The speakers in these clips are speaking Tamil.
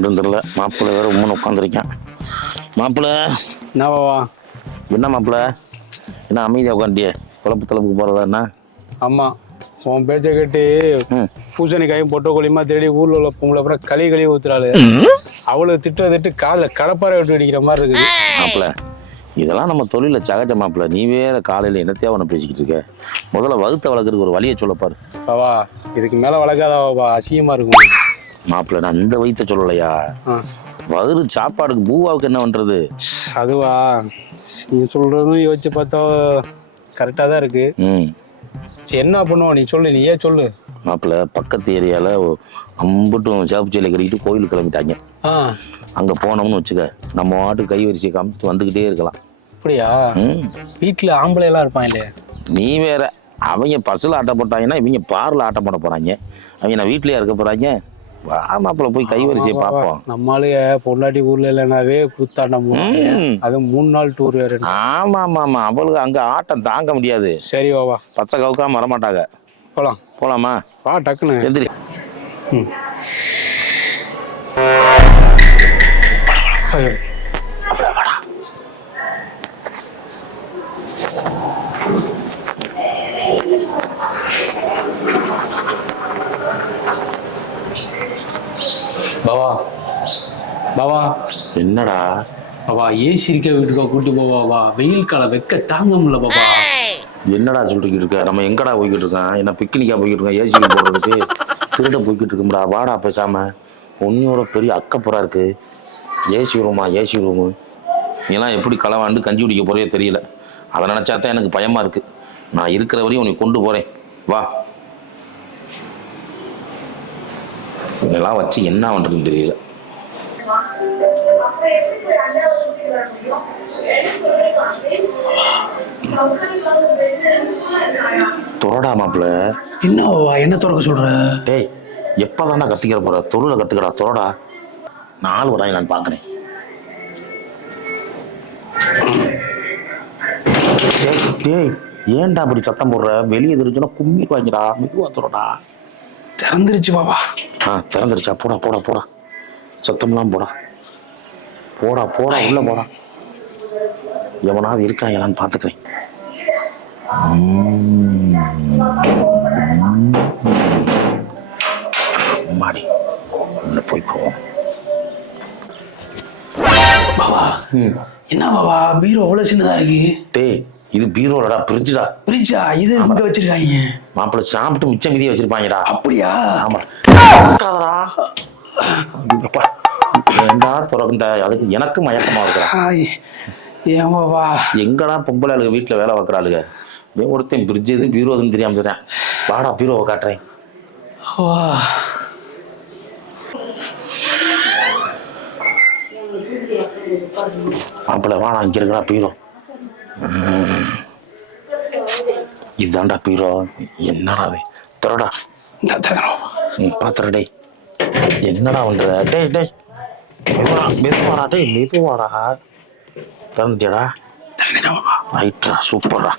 ஒன்றும் தெரியல. மாப்பிள்ளை வேற உம்மன் உட்காந்துருக்கான். மாப்பிள்ளை என்ன பாவா? என்ன மாப்பிள்ளை? என்ன அமைதியாக உட்காண்டியே குழப்பு தளப்புக்கு போகிறதா என்ன? ஆமாம் உன் பேச்சை கேட்டு. பூசணிக்காயும் பொட்டை கோழியுமா தேடி ஊர்ல உள்ள பொம்பளை அப்புறம் களி களி ஊத்துறாளு. அவளுக்கு திட்ட திட்டு காலில் கடப்பாறை விட்டு அடிக்கிற மாதிரி இருக்குது. மாப்பிள்ளை இதெல்லாம் நம்ம தொழில சகஜ மாப்பிள்ளை. நீ வேற காலையில் என்னத்தையா அவனை பேசிக்கிட்டு இருக்க. முதல்ல வகுத்த வளர்க்குறதுக்கு ஒரு வழியை சொல்லப்பாரு பாவா இதுக்கு மேல வளர்க்காத பாவா? அசிங்கமா இருக்கும். மாப்பிள்ளை நான் அந்த வயிற்ற சொல்லலையா. வயிறு சாப்பாடுக்கு பூவாவுக்கு என்ன பண்ணுறது அதுவா? நீ சொல்றதும் யோசிச்சு பார்த்தா கரெக்டாக தான் இருக்கு. ம். சரி என்ன பண்ணுவோம்? நீ சொல்லு நீ ஏன் சொல்லு. மாப்பிள்ளை பக்கத்து ஏரியாவில் அம்பட்டும் சேப்பு சேலை கட்டிக்கிட்டு கோயிலுக்கு கிளம்பிட்டாங்க. அங்கே போனோம்னு வச்சுக்க நம்ம வாட்டு கை வரிசையை காமிச்சு வந்துக்கிட்டே இருக்கலாம். அப்படியா? ம். வீட்டில் ஆம்பளை எல்லாம் இருப்பான் இல்லையா? நீ வேற அவங்க பஸ்ஸில் ஆட்டம் போட்டாங்கன்னா இவங்க பாரில் ஆட்டம் போட போகிறாங்க அவங்க நான் வீட்லயே இருக்க போகிறாங்க மாப்பிள்ள போய் கை வரிசையை பார்ப்போம். நம்மளுங்க பொண்டாட்டி ஊர்ல இல்லைனாவே கூத்தாண்டம் போவாங்க ம். அது மூணு நாள் டூர் வேறு ஆமாம் ஆமாம் ஆமாம் அவளுக்கு அங்கே ஆட்டம் தாங்க முடியாது. சரி வாவா பச்சை கவுக்காம வரமாட்டாங்க போலாம். போலாமா? வா டக்குன்னு. எந்திரி. ஐயோ. பாவா பாவா என்னடா? பாபா ஏசி இருக்க வீட்டுக்கு கூட்டி போவாவா வெயில் காலம் வெக்க தாங்க முடியல பாபா என்னடா சொல்லிக்கிட்டு இருக்க? நம்ம எங்கடா போய்கிட்டு இருக்கோம் என்ன பிக்னிக்கா போய்கிட்டு இருக்கோம் ஏசி போடுறதுக்கு திருட போய்கிட்டு இருக்கோம்டா. வாடா பேசாம. உன்னையோட பெரிய அக்கப்புறா இருக்கு. ஏசி ரூமா ஏசி ரூமு. நீலாம் எப்படி களவாண்டு கஞ்சி குடிக்க போறியோ தெரியல. அதை நினச்சா தான் எனக்கு பயமா இருக்கு. நான் இருக்கிற வரையும் உன்னை கொண்டு போறேன். வா. இதெல்லாம் வச்சு என்ன பண்றதுன்னு தெரியல. துறடா மாப்பிள்ள. என்ன என்ன திறக்க சொல்ற? டேய் எப்போதான்டா கத்திக்கிற போற? தொழிலை கத்துக்கடா துறடா நாலு வராங்க நான் பார்க்குறேன் டேய், ஏன்டா அப்படி சத்தம் போடுற? வெளியே தெரிஞ்சுன்னா கும்மி வாங்கிடா. மெதுவா துறடா திறந்துருச்சு பாபா. ஆ திறந்துருச்சா? போடா போடா போடா. சத்தம்லாம் போடா. போடா போடா உள்ள போடா. எவனாவது இருக்காங்களான்னு பார்த்துக்கிறேன் மாடி உள்ள போய் போவோம். பாபா என்ன பாபா பீரோ அவ்வளவு சின்னதா இருக்கு? டேய் இது பீரோலடா பிரிட்ஜுடா. பிரிட்ஜா? இது இங்க வச்சிருக்காங்க? மாப்பிள்ளை சாப்பிட்டு மிச்சம் மீதியை வச்சிருப்பாங்கடா. அப்படியா? ஆமா ஏன்டா திறந்த. அதுக்கு எனக்கு மயக்கமா இருக்கிறா ஆய், ஏன் பாபா எங்கடா பொம்பளை ஆளுங்க வீட்டில் வேலை பார்க்குறாளுங்க ஒருத்தன் பிரிட்ஜ் எது பீரோ எதுன்னு தெரியாம சொல்றேன் வாடா பீரோவை காட்டுறேன். மாப்பிள்ளை வாடா இங்கே இருக்கிறா பீரோ. இதுதான்டா பீரோ. என்னடா அது திறடா. இந்த தகரம் ம், பாத்துற டேய். என்னடா பண்ற? டேய் டேய். மெதுவாடா டேய் மெதுவாடா. திறந்துட்டியாடா திறந்துட்டேன் பாபா ரைட்ரா சூப்பர்டா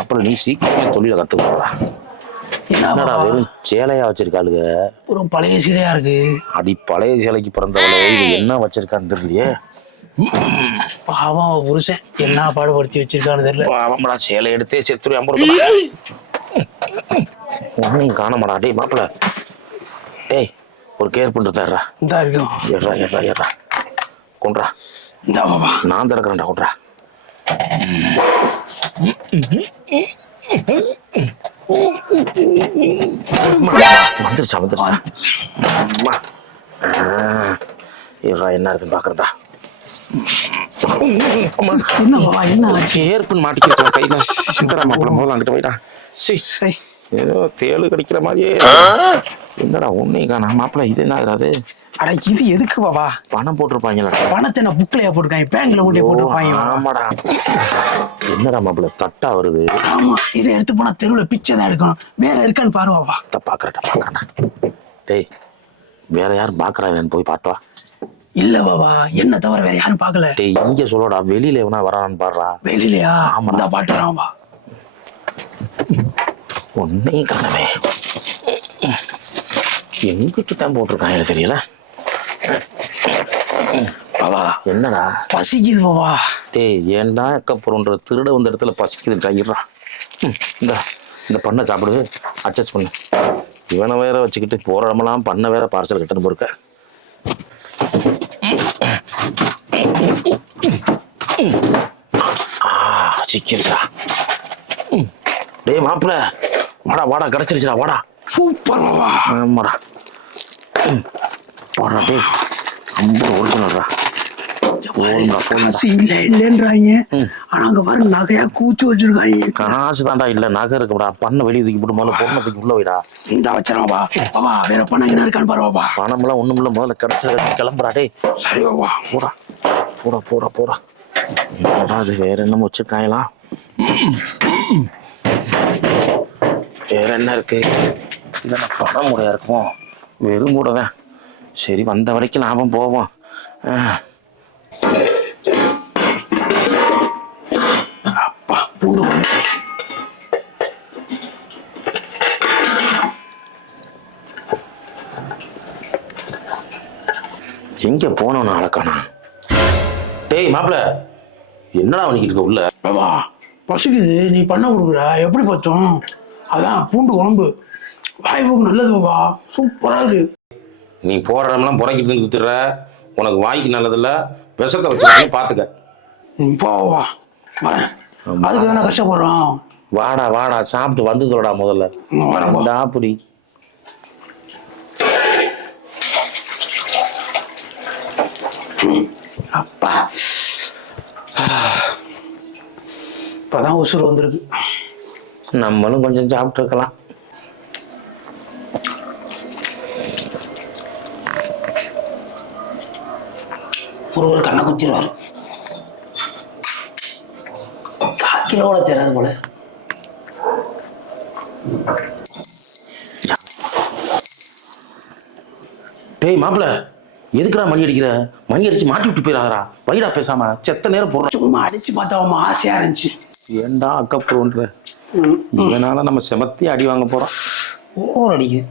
அப்புறம் நீ சீக்கிரமே தொழிலை கற்றுக்கடா என்ன என்னடா வெறும் சேலையா வச்சிருக்காளுங்க ஒரு பழைய சீலையா இருக்கு. அடி பழைய சேலைக்கு பிறந்தவளே இது என்ன வச்சிருக்கான்னு தெரியலையே. பாவம் புருஷன். என்ன பாடுபடுத்தி வச்சிருக்கான்னு தெரியல. பாவம்டா சேலை எடுத்தே செத்துரு ஒன்னையும் காணமாடா. டேய் மாப்பிள டேய் ஒரு கேர் பண்ணிட்டு தர்றா. இந்த இருக்கும் ஏறா ஏறா ஏறா கொன்றா இந்த பாபா நான் திறக்கிறேன்டா கொன்றா வந்துருச்சா வந்துருச்சா? அம்மா. இருடா என்ன இருக்குன்னு பாக்குறடா என்ன ஆச்சு? ஏற்புன்னு மாட்டிக்கிட்டு கையில. சிக்கரா மாப்பிள்ள போதும் அங்கிட்ட போயிடா. சீ சை. ஏதோ தேளு கடிக்கிற மாதிரியே. என்னடா உன்னையும் காணா மாப்பிள்ள இது என்ன அது அட இது எதுக்கு பாபா? பணம் போட்டிருப்பாங்களா? பணத்தை நான் புக்லயா போட்டிருக்காங்க பேங்க்ல கொண்டு போட்டிருப்பாங்க ஆமாடா. என்னடா மாப்பிள்ள தட்டா வருது? ஆமா இதை எடுத்து போனா தெருவுல பிச்சை தான் எடுக்கணும். வேற இருக்கான்னு பாரு பாபா. இத பாக்குறேன்டா பாக்குறேன்டா. டேய் வேற யாரும் பாக்குறாங்கன்னு போய் பாட்டுவா இல்ல பாபா என்ன தவிர வேற யாரும் பார்க்கல டேய் இங்க சொல்லடா வெளியில எவனா வரானான்னு பாடுறா வெளியிலயா? ஆமாடா. இந்த பாட்டுறான் பா ஒன்னையும் காணவே எங்கிட்ட தான் போட்டிருக்காங்க தெரியல. பாபா என்னடா? பசிக்குது பாபா. டேய் ஏன்டா அக்கப்புறம்ன்ற திருட வந்த இடத்துல பசிக்குதுடா இருடா. இந்த இந்த பண்ணை சாப்பிடு அட்ஜஸ்ட் பண்ணு. இவனை வேற வச்சுக்கிட்டு போற இடமெல்லாம் பண்ணை வேற பார்சல் கட்டணும் சிக்கிருச்சுடா ம். டேய் மாப்பிள்ள வாடா வாடா கிடச்சிருச்சுடா வாடா. சூப்பர் பாபா. ஆமாடா. போடுறா டேய் ரொம்ப ஒரிஜினல்டா. காசு இல்ல இல்லன்றாங்க. ஆனா அங்க பாரு நகையா கூச்சு வச்சிருக்காங்க. காசு தான்டா இல்ல நகை இருக்குடா பண்ண வெளியே தூக்கி போட்டு முதல்ல பொண்ணை தூக்கி உள்ள வைடா. இந்த வச்சிடறேன் பாபா. வேற பணம் என்ன இருக்கான்னு பாரு பாபா. பணமெல்லாம் ஒண்ணும் இல்ல முதல்ல கிடைச்ச கிளம்புறா டேய். சரி பாபா. போடா போடா போடா போடா. அது வேற என்ன வச்சிருக்காங்களாம் வேற என்ன இருக்கு? இதெல்லாம் பணம் முறையா இருக்குமோ. வெறும் கூட தான் சரி வந்த வரைக்கும் லாபம் போவோம். அப்பா வாங்க. எங்க போனவன ஆளக்கானா? டேய் மாப்பிள. என்னடா பண்ணிக்கிட்டு இருக்க உள்ள? பாபா பசிக்குது. நீ பண்ண கொடுக்குற. எப்படி பத்தும்? அதான் பூண்டு குழம்பு. வாய்ப்புக்கு நல்லது பாபா. சூப்பரா இருக்கு. நீ போற இடம்லாம் புறக்கிட்டு இருந்து வித்துடுற உனக்கு வாய்க்கு நல்லதில்ல. விஷத்தை வச்சு பாத்துக்க. ம், போ பாபா. வரேன். அதுக்கு தானே கஷ்டப்படுறோம். வாடா வாடா. சாப்பிட்டு வந்து சொல்லடா முதல்ல. அப்படி அப்பா. இப்பதான் உசுறு வந்திருக்கு. நம்மளும் கொஞ்சம் சாப்பிட்டு இருக்கலாம் ஒருவர் கண்ணை குத்திடுவார். காக்கிலோட தெரியாது போல. டேய் மாப்பிள எதுக்குடா மணி அடிக்கிற? மணி அடிச்சு மாட்டி விட்டு போயிடாதடா வைடா பேசாம செத்த நேரம் போடுற சும்மா அடிச்சு பார்த்தா ஆசையா இருந்துச்சு. ஏன்டா அக்கப்புறம்ன்ற இதனால நம்ம செமத்தி அடி வாங்க போறோம். ஓர் அடிக்குது.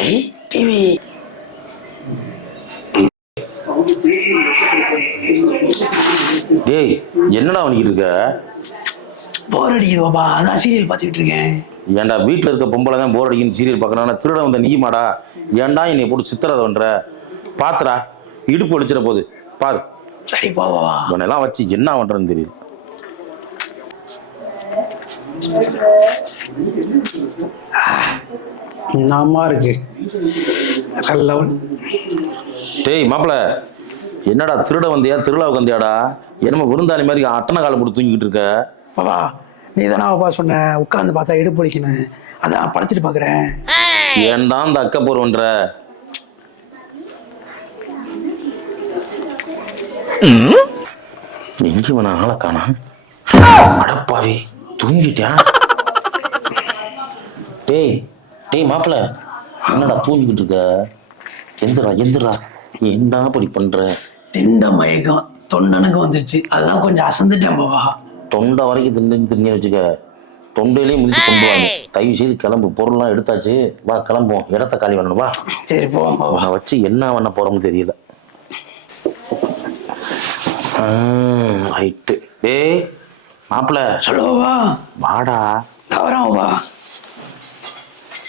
I TV. டேய் என்னடா பண்ணிக்கிட்டு இருக்க? போர் அடிக்குது பாபா அதான் சீரியல் பார்த்துக்கிட்டு இருக்கேன். ஏன்டா வீட்டில் இருக்க பொம்பளை தான் போர் அடிக்குன்னு சீரியல் பார்க்கறான். திருட வந்த நீ மாடா ஏன்டா என்னை போட்டு சித்திரதை பண்ற? பாத்துடா இடுப்பு ஒடிச்சிட போகுது. பாரு. சரி பாபா இவனெல்லாம் வச்சு என்ன பண்றேன்னு தெரியல. என்னமா இருக்கு. டேய் மாப்பிள என்னடா திருட வந்தியா? திருவிழாவுக்கு வந்தியாடா என்னமோ விருந்தாளி மாதிரி அட்டனை காலை போட்டு தூங்கிக்கிட்டு இருக்க. பாபா நீ தானே பாப்பா சொன்ன உட்காந்து பார்த்தா இடுப்பு வலிக்கணும் அதான் படுத்துட்டு பார்க்குறேன் ஏன்டா இந்த அக்க போறவன்ற எங்க இவன ஆளை காணா. அடப்பாவி. தூங்கிட்டியா டேய் டேய் மாப்பிள என்னடா தூங்கிக்கிட்டு இருக்க? எந்திரா எந்திரா. என்னடா இப்படி பண்ற? திண்ட மயக்கம். தொண்டனுக்கு வந்துருச்சு. அதான் கொஞ்சம் அசந்துட்டேன் பாபா தொண்டை வரைக்கும் தின்னு தின்னு வச்சுக்க. தொண்டையிலேயே மிதிச்சு கொண்டு வாங்க தயவு செய்து கிளம்பு. பொருள்லாம் எடுத்தாச்சு. வா கிளம்புவோம். இடத்த காலி பண்ணணும்? வா சரி போவோம் பாபா அவனை வச்சு என்ன பண்ண போறோம்னு தெரியல. ரைட்டு டேய் மாப்பிள. சொல்லுவா வாடா. தவறான் பாபா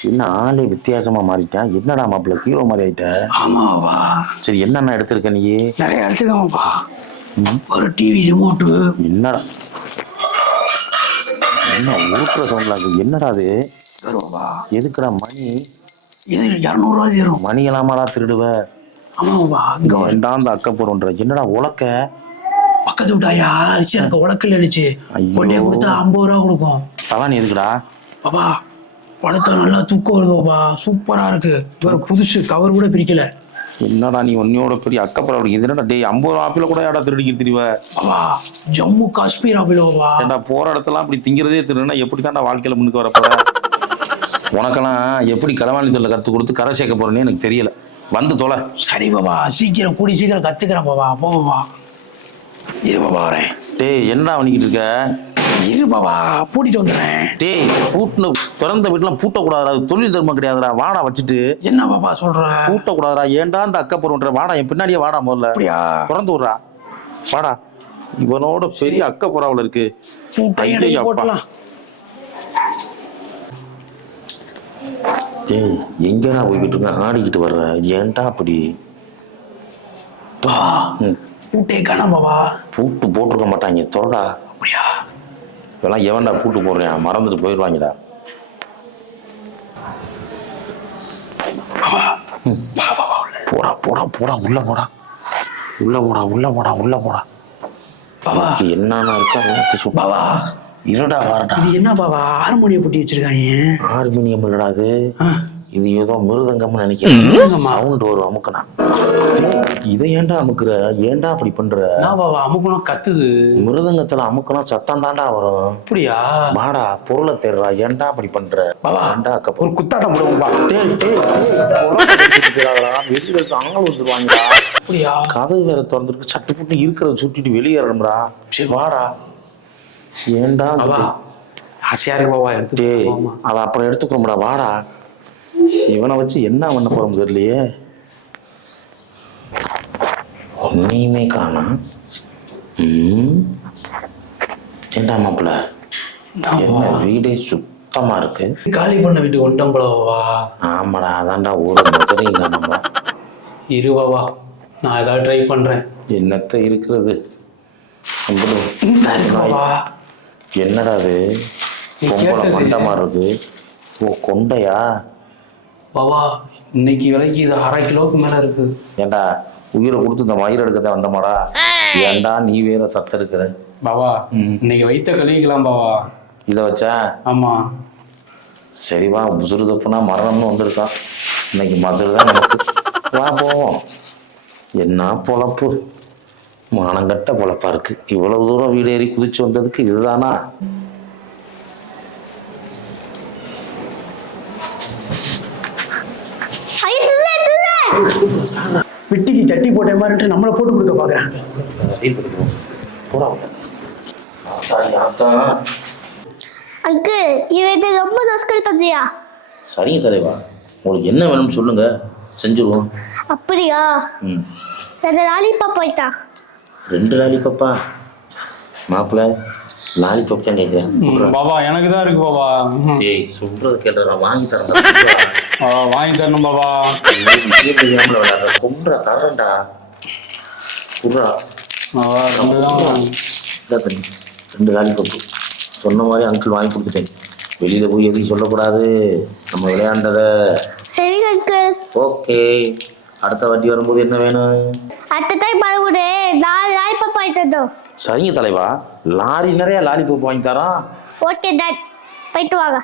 என்ன ஆளே வித்தியாசமா மாறிட்டான் என்னடா மாப்பிள ஹீரோ மாதிரி ஆயிட்ட? ஆமா பாபா சரி என்னென்ன எடுத்திருக்க நீ? நிறைய எடுத்துக்கோங்க பாபா ஒரு டிவி ரிமோட்டு என்னடா? என்ன ஊட்டுற சவுண்ட்ல இருக்கு என்னடா அது? எதுக்குடா மணி? இது இரநூறுவா தரும் மணியெல்லாமாடா திருடுவ? ஆமா பாபா இங்க ஏன்டா அந்த அக்கப்புறம்ன்ற என்னடா உலக்க? பக்கத்து விட்டாயா? அரிசி எனக்கு உழக்கல் அடிச்சு. கொண்டே கொடுத்தா ஐம்பது ரூபா கொடுக்கும். தலானி எதுக்குடா? பாபா படத்தை நல்லா தூக்கம் வருது பாபா சூப்பரா இருக்கு. வேற புதுசு கவர் கூட பிரிக்கல. என்னடா நீ உன்னையோட பெரிய அக்கப்புறம் அப்படி? இது என்னடா டேய் ஐம்பது ரூபா ஆப்பில கூட ஏடா திருடிக்கிட்டு திரிவ? ஜம்மு காஷ்மீர் ஆப்பிள் பாபா ஏன்டா போற இடத்தெல்லாம் அப்படி திங்கிறதே திருடுனா எப்படி தான்டா வாழ்க்கையில முன்னுக்கு வர போற? உனக்கெல்லாம் எப்படி களவாணி தொழில கத்து கொடுத்து கரை சேர்க்க போறேன்னு எனக்கு தெரியல. வந்து தொலை. சரி பாபா சீக்கிரம் கூடி சீக்கிரம் கத்துக்கிறேன் பாபா போ பாபா இரு பாபா வரேன் டேய் என்னடா பண்ணிக்கிட்டு இருக்க? இரு பாபா பூட்டிட்டு வந்துடுறேன். டேய் பூட்டின திறந்த வீட்டுலாம் பூட்டக்கூடாதுடா. அது தொழில் தர்மம் கிடையாதுடா. வாடா வச்சுட்டு. என்ன பாபா சொல்ற? பூட்டக்கூடாதுடா. ஏன்டா இந்த அக்கப்புறம்ன்ற வாடா என் பின்னாடியே வாடா முதல்ல. அப்படியா? திறந்து விட்றா. வாடா. இவனோட பெரிய இருக்கு. இடையே அப்பா. போட்டலாம். டேய் எங்கடா போய்கிட்டு இருக்க? ஆடிக்கிட்டு வர்ற. ஏன்டா அப்படி? பாபா ம், பூட்டே காணோம் பாபா பூட்டு போட்டிருக்க மாட்டாங்க. தொடடா அப்படியா? இதெல்லாம் எவன்டா பூட்டு போடுறேன்? மறந்துட்டு போயிடுவாங்கடா. போடா போடா போடா உள்ள போடா. உள்ள போடா உள்ள போடா உள்ள போடா. இது என்னன்னா இருக்கா சும்மா பாபா இருடா வரடா இது என்ன பாபா? ஹார்மோனியம் பூட்டி வச்சிருக்காங்க. ஹார்மோனியம் இல்லடா அது. இது ஏதோ மிருதங்கம்னு நினைக்கிறேன்? சவுண்ட் வரும் அமுக்கனா. இதை ஏன்டா அமுக்குற? ஏன்டா அப்படி பண்ற? அமுக்கணும் கத்துது. மிருதங்கத்துல அமுக்கனா சத்தம் தாண்டா வரும். அப்படியா? வாடா பொருளை தேடுறா. ஏன்டா அப்படி பண்ற? ஏன்டா ஒரு அக்கப்போ குத்தாட்டம். வெளியில ஆள் வந்துருவாங்கடா அப்படியா? கதவு வேற திறந்துருக்கு. சட்டு புட்டு இருக்கிறத சுட்டிட்டு வெளியேறணும்டா சரி. வாடா. ஏன்டா ஆசையா இருக்கு பாபா எடுத்து. அதை அப்புறம் எடுத்துக்கிறோம்டா. வாடா. இவனை வச்சு என்ன பண்ண போறோம் தெரியலையே. ஒன்னையுமே காணா. மாப்பிள்ள? என்ன பாபா? வீடே சுத்தமா இருக்கு? காலி பண்ண வீட்டு பாபா ஆமாடா அதான்டா ஊட முதலையும் காணாம இரு பாபா நான் ஏதாவது ட்ரை பண்றேன். என்னத்த இருக்கிறது? என்னடா அது? பொம்பளை. மண்டமா இருக்கு. ஓ கொண்டையா? பாபா இன்னைக்கு விலைக்கு இது அரை கிலோவுக்கு மேல இருக்கு. ஏண்டா உயிரை கொடுத்து இந்த மயிர் எடுக்கத்தான் வந்தமாடா? ஏன்டா நீ வேற சத்த இருக்கிற பாபா இன்னைக்கு வைத்த கழுவிக்கலாம் பாபா. இதை வச்சா? ஆமா. சரிவா முசுறு தப்புனா மரணம்னு வந்திருக்கான். இன்னைக்கு மசுறு தான் நமக்கு வா போவோம். என்ன பொழப்பு? மானங்கட்ட பொழப்பா இருக்கு. இவ்வளவு தூரம் வீடு ஏறி குதிச்சு வந்ததுக்கு இதுதானா ஐயோ திருட திருட வெட்டிக்கு சட்டி போட்ட மாதிரி நம்மளை போட்டு கொடுக்க ஆத்தா. அங்கிள் இவன் ரொம்ப தோஸ்கல் பத்தியா? சரிங்க தலைவா உங்களுக்கு என்ன வேணும்னு சொல்லுங்க. செஞ்சுருவோம். அப்படியா? அந்த லாலிபாப் போயிட்டான் ரெண்டு லாலிபப்பா? மாப்பிள்ள லாலிபப் தான் கேட்குறேன். பாபா எனக்கு தான் இருக்கு பாபா. ஏய் சொல்றது கேட்டா வாங்கி தரேன். வாங்கி தரணும் பாபா. தரேன்டா குடுறா ஆ, ரெண்டு ரெண்டு லாலிபப்பு சொன்ன மாதிரி அங்கிள் வாங்கி கொடுத்துட்டேன் வெளியில போய் எதுவும் சொல்லக்கூடாது நம்ம விளையாண்டத சரி அங்கிள் ஓகே அடுத்த வாட்டி வரும்போது என்ன வேணும் சரிங்க தலைவா. லாரி நிறைய லாலிபப் வாங்கி தரான் ஓகே டன். போயிட்டு வாங்க.